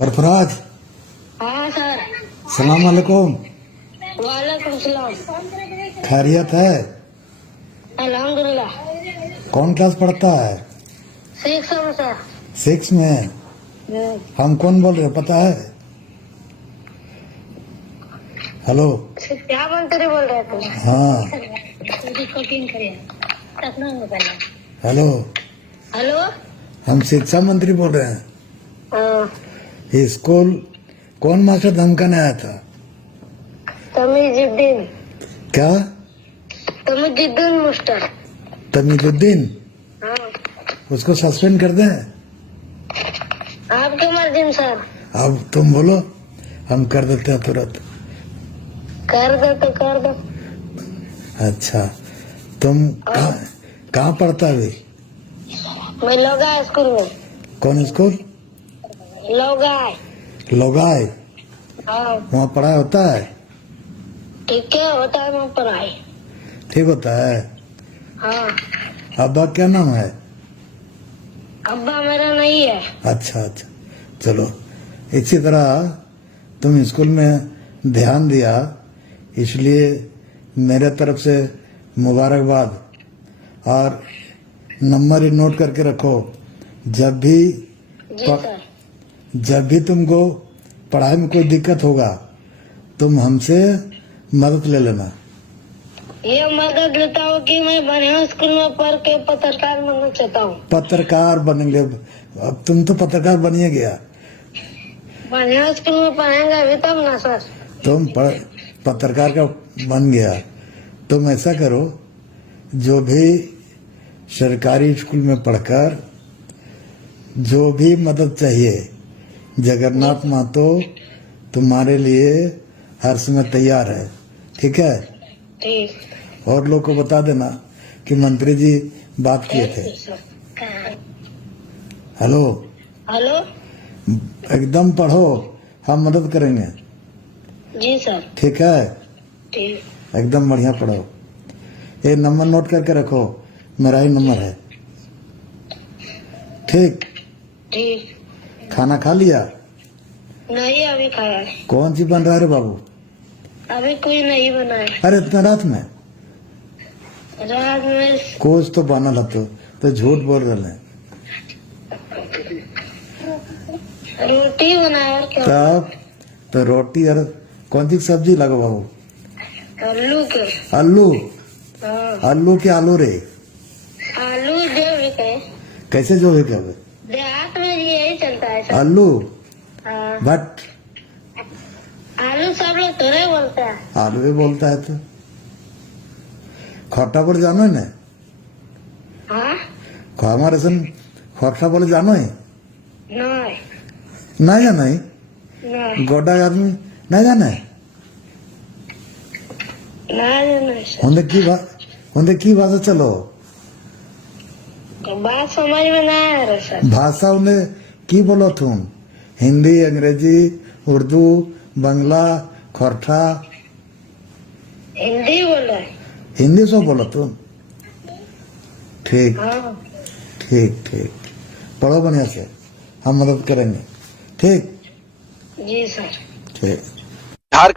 सरफराज, हाँ सर। सलाम अलैकुम। वालेकुम सलाम। खैरियत है? अल्हम्दुलिल्लाह। कौन क्लास पढ़ता है? 6 में सर। 6 में। हम कौन बोल रहे हो पता है? हेलो। क्या मंत्री बोल रहे थे? हाँ। हेलो। हेलो। हम शिक्षा मंत्री बोल रहे हैं। हाँ, ये स्कूल कौन मास्टर धमकाने आया था? तमीजुद्दीन। क्या? तमीजुद्दीन मास्टर। तमीजुद्दीन? हाँ, उसको सस्पेंड कर दें? आपकी मर्जी सर। अब तुम बोलो, हम कर देते हैं तुरंत। कर दो तो कर दो। अच्छा, तुम कहाँ पढ़ता है अभी? मैं लोगाय स्कूल में। कौन स्कूल? लोगाय। लोगाई? हाँ, वहाँ पढ़ाई होता है? ठीक है, होता है वहाँ पढ़ाई। ठीक होता है? हाँ। अब्बा क्या नाम है? अब्बा मेरा नहीं है। अच्छा अच्छा, चलो। इसी तरह तुम स्कूल में ध्यान दिया, इसलिए मेरे तरफ से मुबारकबाद। और नंबर ही नोट करके रखो, जब भी जी सर। जब भी तुमको पढ़ाई में कोई दिक्कत होगा, तुम हमसे मदद ले लेना। ये मदद लेता हूँ कि मैं बढ़िया स्कूल में पढ़ के पत्रकार बनना चाहता हूँ। पत्रकार बनेंगे? अब तुम तो पत्रकार बनिए गया। बढ़िया स्कूल में पढ़ाएंगे अभी तब ना सर। तुम पत्रकार का बन गया। तुम ऐसा करो, जो भी सरकारी स्कूल में पढ़कर जो भी मदद चाहिए, जगन्नाथ महतो तुम्हारे लिए हर समय तैयार है। ठीक है? ठीक। और लोग को बता देना कि मंत्री जी बात किए थे। हेलो। हेलो। एकदम पढ़ो, हम मदद करेंगे। जी सर। ठीक है? ठीक। एकदम बढ़िया पढ़ो। ये नंबर नोट करके रखो, मेरा ही नंबर है। ठीक? ठीक। खाना खा लिया? नहीं अभी खाया है। कौन सी बन रहा है रे बाबू? अभी कोई नहीं बना है। अरे इतना रात में? रात में कुछ तो बनल हतो, तो झूठ बोल रहे हैं। रोटी बनाया और क्या? तब तो रोटी और कौन सी सब्जी लगा बाबू? आलू के। आलू? हाँ। आलू के आलू रे? आलू जो भी कहे। कैसे जो भी कहे? देहात में यही चलता है सर। आलू? हाँ। बट आलू सब लोग थोड़े बोलते हैं। आलू भी बोलता है तो। खट्टा बोले जानो है ना? हाँ। हमारे सन खट्टा बोले जानो है? नहीं। ना या नहीं? नहीं। गोडा आदमी ना जाने? नहीं सर। उनके की भाषा चलो? बात समझ में नहीं आ रहा सर। भाषा उन्हें की बोलो तुम? हिंदी, अंग्रेजी, उर्दू, बंगला, खरठा? हिंदी बोल रहे। हिंदी सब बोलो तुम? ठीक हाँ। ठीक ठीक, पढ़ो बढ़िया से, हम मदद करेंगे। ठीक? जी सर। ठीक।